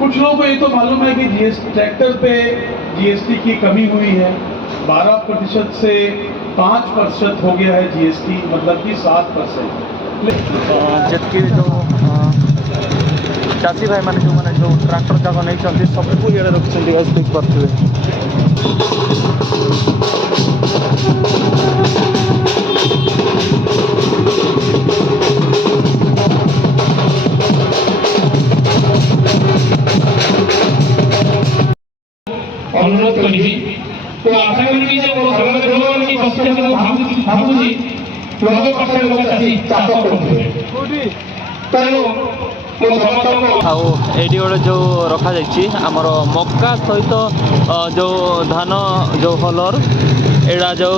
कुछ लोगों को ये तो मालूम है कि ट्रैक्टर पे जीएसटी की कमी हुई है, 12% से 5% हो गया है जीएसटी, मतलब कि 7%। जितकी जो चाषी भाई मैंने जो ट्रैक्टर जाक नहीं सबको ये रखिंट देख पारे। अनुरोध करी तो आशा करी जे मोर संग जोन की बस्ते को भाबुजी लोग पासे लोग चासी चाष करते तेणु आईटी गोटे जो रखा जामर मक्का सहित जो धान जो हलर एड़ा जो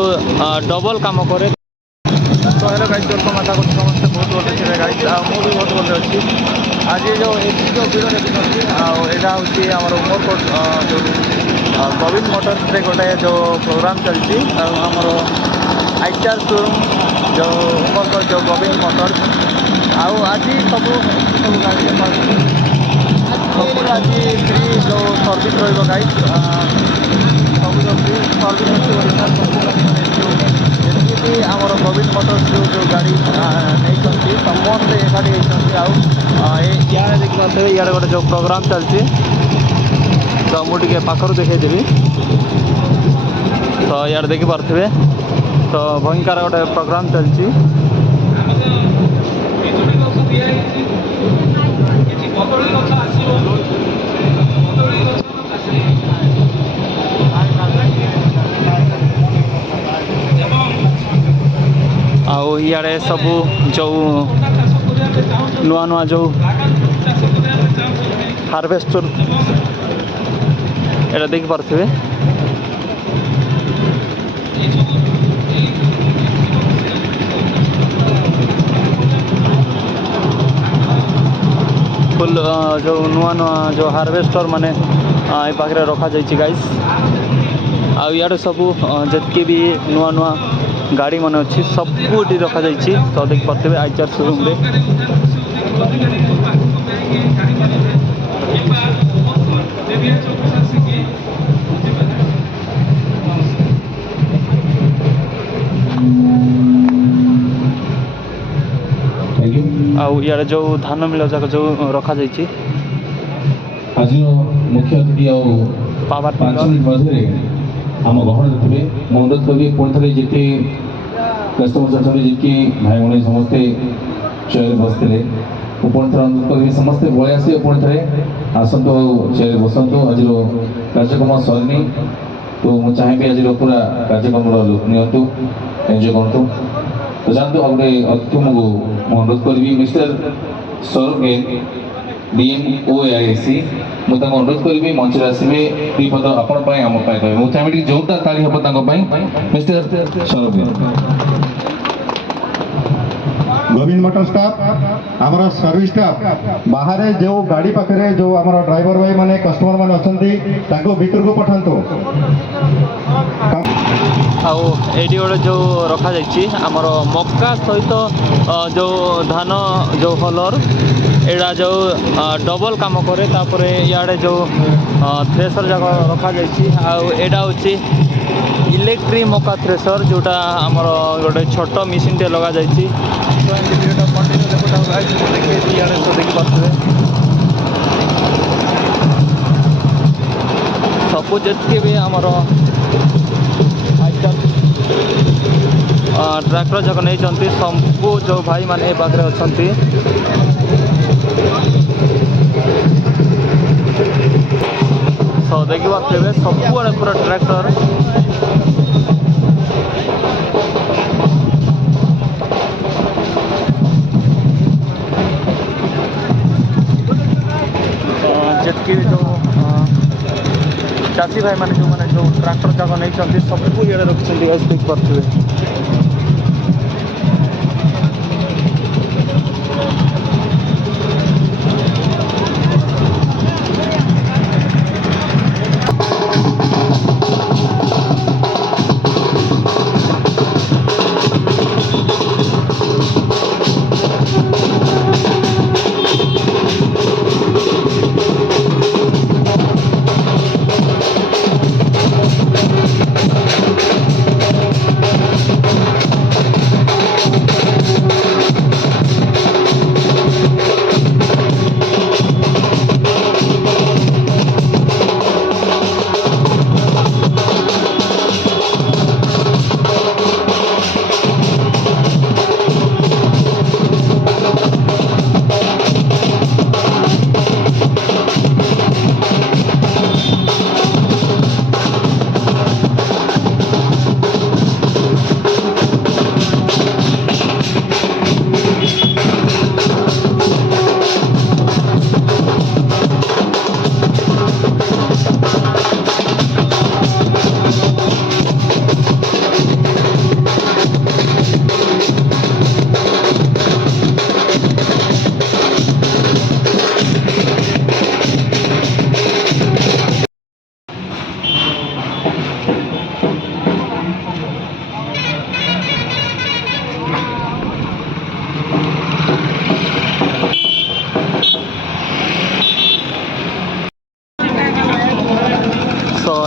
डबल काम करे। तो हेलो गाइस, वेलकम आता को समस्त बहुत भल अच्छे गाइस, मुझे भी बहुत भल अच्छी। आज जो जो भिड़ देखते आईटा हूँ आमर उमरकोट जो गोविंद मोटर्स गोटे जो प्रोग्राम चलती आमर आईचार शोरूम जो उमरकोट जो गोविंद मोटर्स आज सब सब गाड़ी सब आज फ्री जो सर्विस रही गाइस सब जो फ्री सर्विस जी आमर गोविंद मोटर्स जो गाड़ी नहीं समस्ते एकाठी होती इे देखिए इे गोटे जो प्रोग्राम चलती तो मुझे पाखर देखी तो यार देखिपे तो भयंकर गोटे प्रोग्राम चलती। इे सब जो नुआ नुआ जो हार्वेस्टर एटा देख पारे फुल जो नुआ नुआ जो हार्वेस्टर माने ये पाखे रखा जाइए गाइस। आड़ सब जितकी भी नुआ नुआ गाड़ी मान अच्छी सबूट रखा जाइए तो देख पारे आईचार शोरूम रे। इे जो धान मिल जाक जो रखा जाइए आज मुख्य अतिथि पावर 5 मिनट मध्य आम गहन थे अनुरोध करी पुणी थे जिते कस्टमर्स अच्छा जितकी भाई भाई समस्ते चेयर बसते पुणी थे अनुरोध करी समस्ते पलि आसे पुणी थे आसतु चेयर बसतु आज कार्यक्रम सरनी तो मुझे चाहिए आज पूरा कार्यक्रम लुक नियंतु एंजॉय करतु। तो जानते गोटे अतिथि मुझे अनुरोध करी मिस्टर सौरभ DMOAIC मुझे अनुरोध करी मंच आसवे दुई पद आपण आम कहे मुझे चाहिए जोरदार ताली हम mister Saurabh. Govind motor staff आमर सर्विस स्टाफ बाहर जो गाड़ी पाखे जो आम ड्राइवर भाई माने कस्टमर मैंने अच्छा भितर को पठातु। आईटी गोटे जो रखा जामर मक्का सहित जो धान जो हलर एड़ा जो डबल काम करे तापर इे जो थ्रेसर जाक रखा जाटा हूँ इलेक्ट्रिक मक्का थ्रेसर जोटा आमर गोटे छोट मिशन टे लगा जाइए। तो भिडियो कंटिन्यू देखिए तो देखिपे सबू जितके भी आमर ट्रैक्टर जाक नहीं सबू जो भाई माने पाखे अच्छा तो देखिए सब पूरा ट्रैक्टर जितकी जो चाषी भाई मैंने जो ट्रैक्टर जाक नहीं सबको ये रखिंट देख पारे।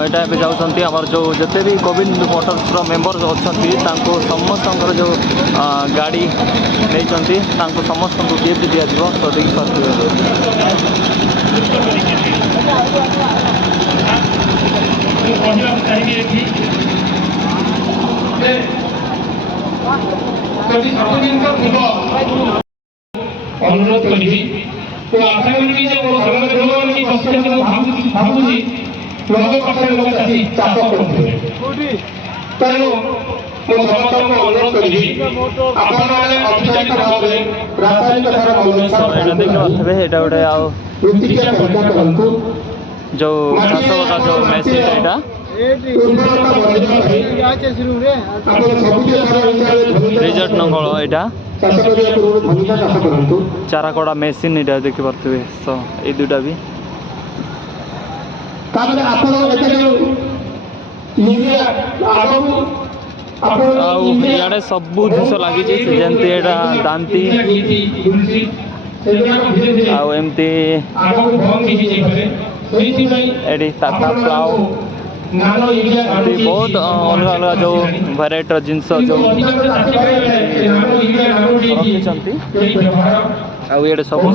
ଏଇଟା ଏବେ ଯାଉଛନ୍ତି ଆମର ଯେଉଁ ଯେତେ ବି ଗୋବିନ୍ଦ ମୋଟର୍ସର ମେମ୍ବର ଅଛନ୍ତି ତାଙ୍କୁ ସମସ୍ତଙ୍କର ଯେଉଁ ଗାଡ଼ି ନେଇଛନ୍ତି ତାଙ୍କୁ ସମସ୍ତଙ୍କୁ ଗିଫ୍ଟ ଦିଆଯିବ ତ ଦେଖିପାରୁଥିବେ। କହିବାକୁ ଚାହିଁବି ଏଠି ଯେ ଯଦି ସବୁ ଜିନିଷ ଥିବ ଅନୁରୋଧ କରିବି ତ ଆଶା କରିବି ଯେ ମୋ ସାଙ୍ଗରେ ଯୋଉମାନେ କି ବସିଛନ୍ତି ମୁଁ ଭାବୁଛି 90% ଲୋକ ଚାଷୀ ଚାଷ କରୁଥିବେ। ତେଣୁ ମୁଁ ସମସ୍ତଙ୍କୁ ଅନୁରୋଧ କରିବି ଆପଣମାନେ ଅବିଚଳିତ ଭାବରେ ରାସାୟନିକ ସାର ଏଇଟା ଦେଖିପାରୁଥିବେ ଏଇଟା ଗୋଟେ ଆଉ ମୂର୍ତ୍ତିକା ପରୀକ୍ଷା କରନ୍ତୁ। ଯେଉଁ ଚାଷ କଟା ଯେଉଁ ମେସିନ୍ ଏଇଟା ରିଜର୍ଟ ନଙ୍ଗଳ ଏଇଟା ଚାରାକଡ଼ା ମେସିନ୍ ଏଇଟା ଦେଖିପାରୁଥିବେ। ତ ଏଇ ଦୁଇଟା ବି ଆଉ ଇଆଡ଼େ ସବୁ ଜିନିଷ ଲାଗିଛି ଯେମିତି ଏଇଟା ଦାନ୍ତି ଆଉ ଏମିତି ଏଠି ଟାଟା ପ୍ଲାଉ ଏମିତି ବହୁତ ଅଲଗା ଅଲଗା ଯେଉଁ ଭେରାଇଟିର ଜିନିଷ ଯେଉଁ ରଖିଛନ୍ତି। ଆଉ ଇଆଡ଼େ ସବୁ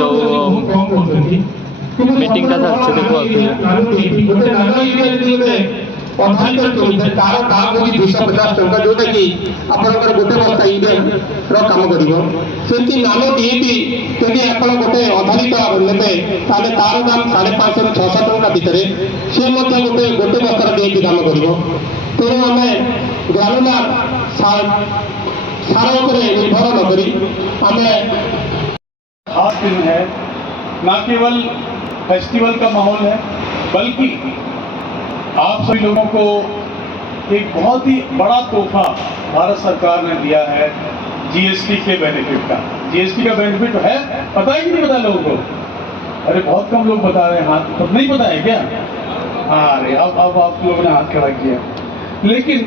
ଯେଉଁ ମିଟିଂଟା ଚାଲିଛି ଦେଖିପାରୁଥିବେ। ତାର ଦାମ ହେଉଛି 250 ଟଙ୍କା ଯୋଉଟାକି ଆପଣଙ୍କର ଗୋଟେ ବସ୍ତା ଇଣ୍ଡିଆର କାମ କରିବ। ସେମିତି ନାନ ଡିଏପି ଯଦି ଆପଣ ଗୋଟେ ଅଧା ଲିଟର ନେବେ ତାହେଲେ ତାର ଦାମ 550 ରୁ 600 ଟଙ୍କା ଭିତରେ ସେ ମଧ୍ୟ ଗୋଟେ ବସ୍ତାର ଡିଏପି ଦାମ କରିବ। ତେଣୁ ଆମେ ଗ୍ରାମୀଣ ସାର ଉପରେ ନିର୍ଭର ନ କରି ଆମେ खास दिन है, न केवल फेस्टिवल का माहौल है बल्कि आप सभी लोगों को एक बहुत ही बड़ा तोहफा भारत सरकार ने दिया है जीएसटी के बेनिफिट का। जीएसटी का बेनिफिट है, पता ही नहीं पता लोगों को? अरे बहुत कम लोग बता रहे हैं, हाथ तो नहीं पता है क्या? हाँ, अरे अब आप लोगों ने हाथ खड़ा किया। लेकिन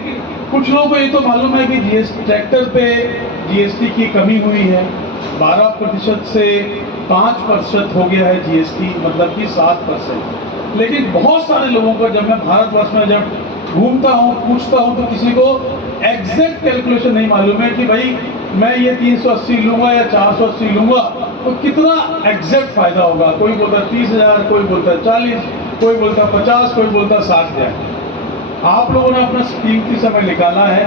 कुछ लोगों को ये तो मालूम है कि ट्रैक्टर पे जीएसटी की कमी हुई है, 12% से 5% हो गया है जीएसटी, मतलब कि 7%। लेकिन बहुत सारे लोगों को जब मैं भारतवर्ष में जब घूमता हूँ पूछता हूँ तो किसी को एग्जैक्ट कैलकुलेशन नहीं मालूम है कि भाई मैं ये 380 लूँगा या 480 लूँगा तो कितना एग्जैक्ट फायदा होगा। कोई बोलता 30,000, कोई बोलता 40, कोई बोलता 50, कोई बोलता 60,000। आप लोगों ने अपना कीमती समय निकाला है।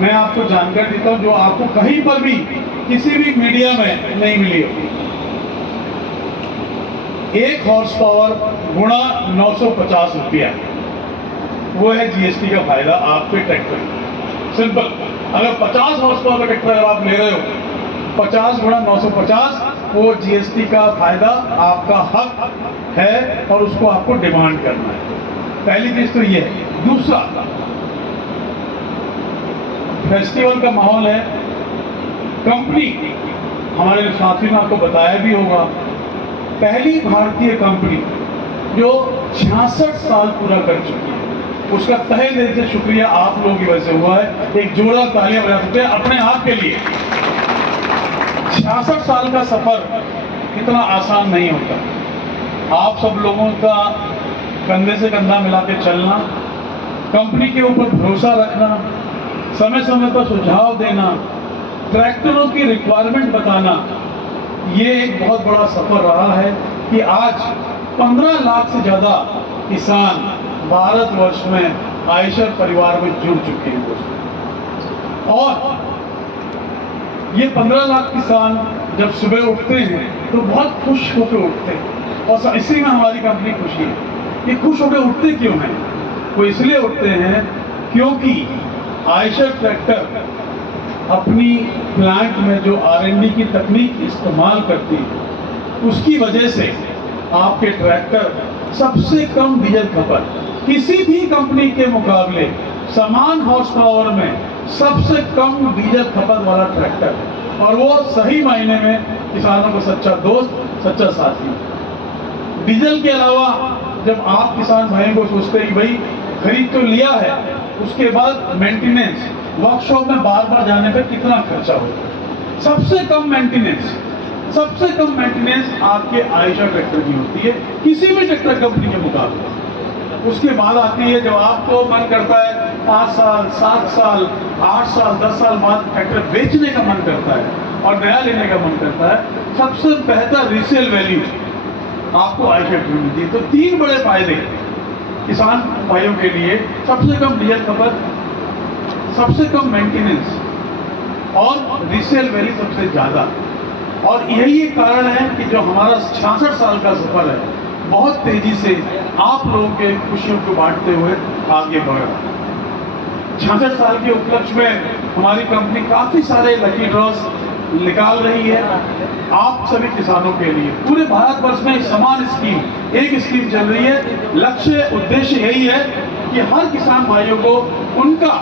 मैं आपको जानकारी देता हूँ जो आपको कहीं पर भी किसी भी मीडिया में नहीं मिली होगी। 1 हॉर्स पावर गुणा 950 रुपया, वो है जीएसटी का फायदा आपके ट्रैक्टर। सिंपल, अगर 50 हॉर्स पावर का ट्रैक्टर अगर आप ले रहे हो 50 गुणा 950, वो जीएसटी का फायदा आपका हक है और उसको आपको डिमांड करना है। पहली चीज तो ये है। दूसरा, फेस्टिवल का माहौल है। कंपनी, हमारे साथी ने आपको बताया भी होगा, पहली भारतीय कंपनी जो 66 साल पूरा कर चुकी है, उसका तहे दिल से शुक्रिया आप लोगों की वजह से हुआ है। एक जोरदार तालियां बजा सकते हैं अपने आप के लिए। 66 साल का सफर इतना आसान नहीं होता। आप सब लोगों का कंधे से कंधा मिला के चलना, कंपनी के ऊपर भरोसा रखना, समय समय पर सुझाव देना, ट्रैक्टरों की रिक्वायरमेंट बताना, ये एक बहुत बड़ा सफर रहा है कि आज 15 लाख से ज्यादा किसान भारतवर्ष में आयशर परिवार में जुड़ चुके हैं दोस्तों। और ये 15 लाख किसान जब सुबह उठते हैं तो बहुत खुश होकर उठते हैं और इसी में हमारी कंपनी खुशी है। ये खुश होकर उठते क्यों हैं? वो इसलिए उठते हैं क्योंकि आयशर ट्रैक्टर अपनी प्लांट में जो R&D की तकनीक इस्तेमाल करती है उसकी वजह से आपके ट्रैक्टर सबसे कम डीजल खपत, किसी भी कंपनी के मुकाबले समान हॉर्स पावर में सबसे कम डीजल खपत वाला ट्रैक्टर है। और वो सही मायने में किसानों का सच्चा दोस्त, सच्चा साथी। डीजल के अलावा जब आप किसान भाइयों को सोचते हैं कि भाई खरीद तो लिया है, उसके बाद मेंटेनेंस, वर्कशॉप में बार बार जाने पर कितना खर्चा होगा। सबसे कम मेंटेनेंस आपके आयशर ट्रैक्टर की होती है, किसी भी ट्रैक्टर कंपनी के मुकाबले। उसके बाद आती है जब आपको मन करता है 5 साल 7 साल 8 साल 10 साल बाद ट्रैक्टर बेचने का मन करता है और नया लेने का मन करता है। सबसे बेहतर रीसेल वैल्यू आपको आयशर ट्रैक्टर में मिलती है। तो 3 बड़े फायदे किसान भाइयों के लिए, सबसे कम डीजल खपत, सबसे कम मेंटेनेंस और रीसेल वैल्यू सबसे ज्यादा। और यही एक कारण है कि जो हमारा 66 साल का सफर है बहुत तेजी से आप लोगों के खुशियों को बांटते हुए आगे बढ़ रहा है। 66 साल के उपलक्ष्य में हमारी कंपनी काफी सारे लकी ड्रॉज निकाल रही है आप सभी किसानों के लिए। पूरे भारतवर्ष में समान स्कीम, एक स्कीम चल रही है। लक्ष्य उद्देश्य यही है कि हर किसान भाइयों को उनका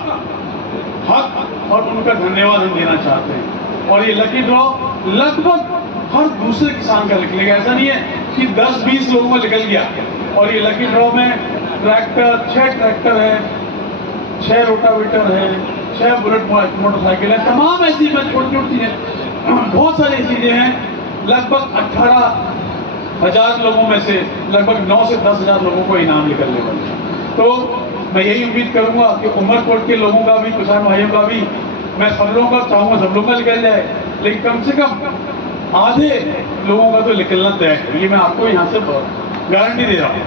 हक और उनका धन्यवाद हम देना चाहते हैं। और ये लकी ड्रॉ लगभग हर दूसरे किसान का निकलेगा। ऐसा नहीं है कि 10-20 लोगों का निकल गया। और ये लकी ड्रॉ में ट्रैक्टर, 6 ट्रैक्टर है, 6 रोटावेटर है, 6 बुलेट मोटरसाइकिल है, तमाम ऐसी छोटी छोटी चीजें, बहुत सारी चीजें हैं। लगभग 18,000 लोगों में से लगभग 9 से 10,000 लोगों को इनाम निकलने वाले हैं। तो मैं यही उम्मीद करूंगा कि उमरकोट के लोगों का भी, किसान भाइयों का भी, मैं सब लोगों का चाहूंगा सब लोगों का निकल जाए, लेकिन कम से कम आधे लोगों का तो निकलना तय है। ये मैं आपको यहाँ से गारंटी दे रहा हूँ।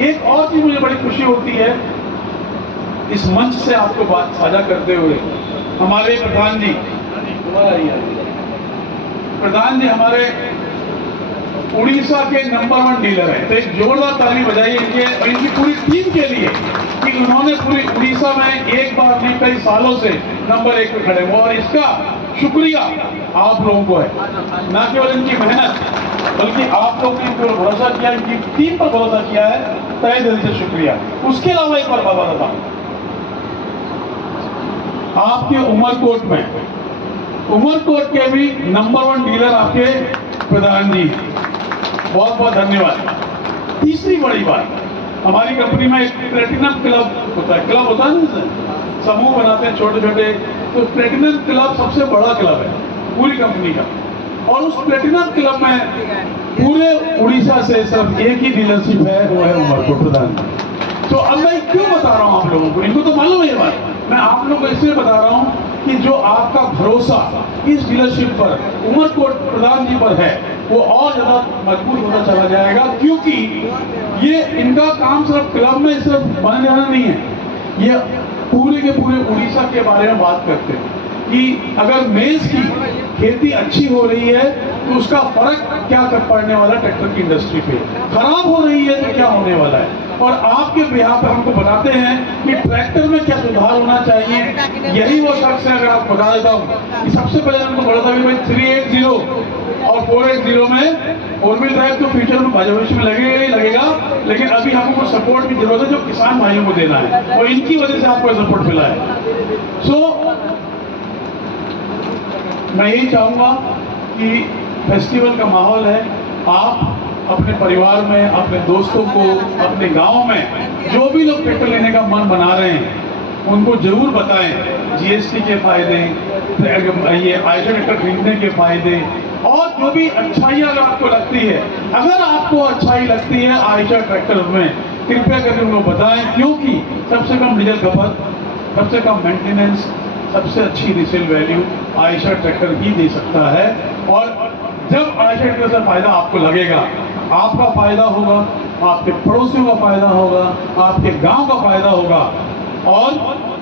एक और चीज मुझे बड़ी खुशी होती है इस मंच से आपको बात साझा करते हुए, हमारे प्रधान जी हमारे उड़ीसा के नंबर 1 डीलर है। तो एक जोरदार ताली बजाइए इनके और इनकी पूरी टीम के लिए कि उन्होंने पूरी उड़ीसा में एक बार नहीं कई सालों से नंबर 1 पे खड़े हुए। और इसका शुक्रिया आप लोगों को है, न केवल इनकी मेहनत बल्कि आप लोगों ने इन पर भरोसा किया, इनकी टीम पर भरोसा किया है, तहे दिल से शुक्रिया। उसके अलावा एक बार बाबा था आपके उमरकोट के भी नंबर 1 डीलर आपके प्रधान जी, बहुत बहुत धन्यवाद। तीसरी बड़ी बात, हमारी कंपनी में एक प्लेटिनम क्लब होता है ना सर, समूह बनाते हैं छोटे छोटे, तो प्लेटिनम क्लब सबसे बड़ा क्लब है पूरी कंपनी का। और उस प्लेटिनम क्लब में पूरे उड़ीसा से सिर्फ एक ही डीलरशिप है, वो है उमरकोट प्रधान। तो अब मैं क्यों बता रहा हूं आप लोगों को, इनको तो मालूम है ये बात, मैं आप लोगों को इसलिए बता रहा हूं कि जो आपका भरोसा इस डीलरशिप पर, उमरकोट प्रधान जी पर है, वो और ज्यादा मजबूत होता चला जाएगा। क्योंकि ये इनका काम सिर्फ क्लब में सिर्फ बने रहना नहीं है, ये पूरे के पूरे उड़ीसा के बारे में बात करते हैं कि अगर मेज की खेती अच्छी हो रही है तो उसका फर्क क्या पड़ने वाला ट्रैक्टर की इंडस्ट्री पे, खराब हो रही है तो क्या होने वाला है। और आपके बिहार पर हमको बताते हैं कि ट्रैक्टर में क्या सुधार होना चाहिए। यही वो शख्स है, अगर आपको बता देता हूँ कि सबसे पहले हमको बोला था कि भाई 380 और 480 में फोर व्हील ड्राइव तो फ्यूचर में भविष्य में लगेगा, लेकिन अभी हमको सपोर्ट की जरूरत है जो किसान भाइयों को देना है, और इनकी वजह से आपको सपोर्ट मिला है। सो मैं यही चाहूंगा कि फेस्टिवल का माहौल है, आप अपने परिवार में, अपने दोस्तों को, अपने गांव में जो भी लोग ट्रैक्टर लेने का मन बना रहे हैं उनको जरूर बताएं जीएसटी के फायदे, ये आयशर ट्रैक्टर खरीदने के फायदे, और जो भी अच्छाई अगर आपको लगती है, अगर आपको अच्छाई लगती है आयशर ट्रैक्टर में, कृपया करके उनको बताएं। क्योंकि सबसे कम डीजल खपत, सबसे कम मेंटेनेंस, सबसे अच्छी रीसेल वैल्यू आयशर ट्रैक्टर ही दे सकता है। और जब आयशर ट्रैक्टर से फायदा आपको लगेगा, आपका फायदा होगा, आपके पड़ोसियों का फायदा होगा, आपके गांव का फायदा होगा, और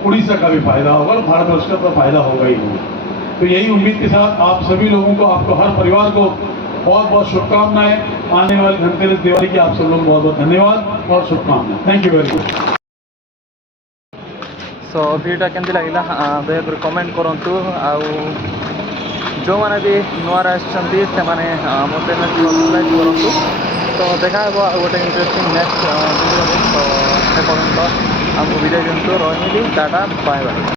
उड़ीसा का भी फायदा होगा, और भारतवर्ष का तो फायदा होगा ही होगा। तो यही उम्मीद के साथ आप सभी लोगों को, आपको हर परिवार को बहुत बहुत शुभकामनाएं। आने वाले धनतेरस दिवाली की आप सब लोगों को बहुत बहुत धन्यवाद और शुभकामनाएं। Thank you very much. So वीडियोटा केमती लगिला दयाकर कमेंट करूँ। आउ जो मैंने भी नुआर आसछंती से माने मो चैनल को सब्सक्राइब करूँ। तो देखा गोटे इंटरेस्टिंग नेक्स्ट वीडियो। तो से पर्यंत आमको विदाय दिंतु। रही टाटा बाय बाय।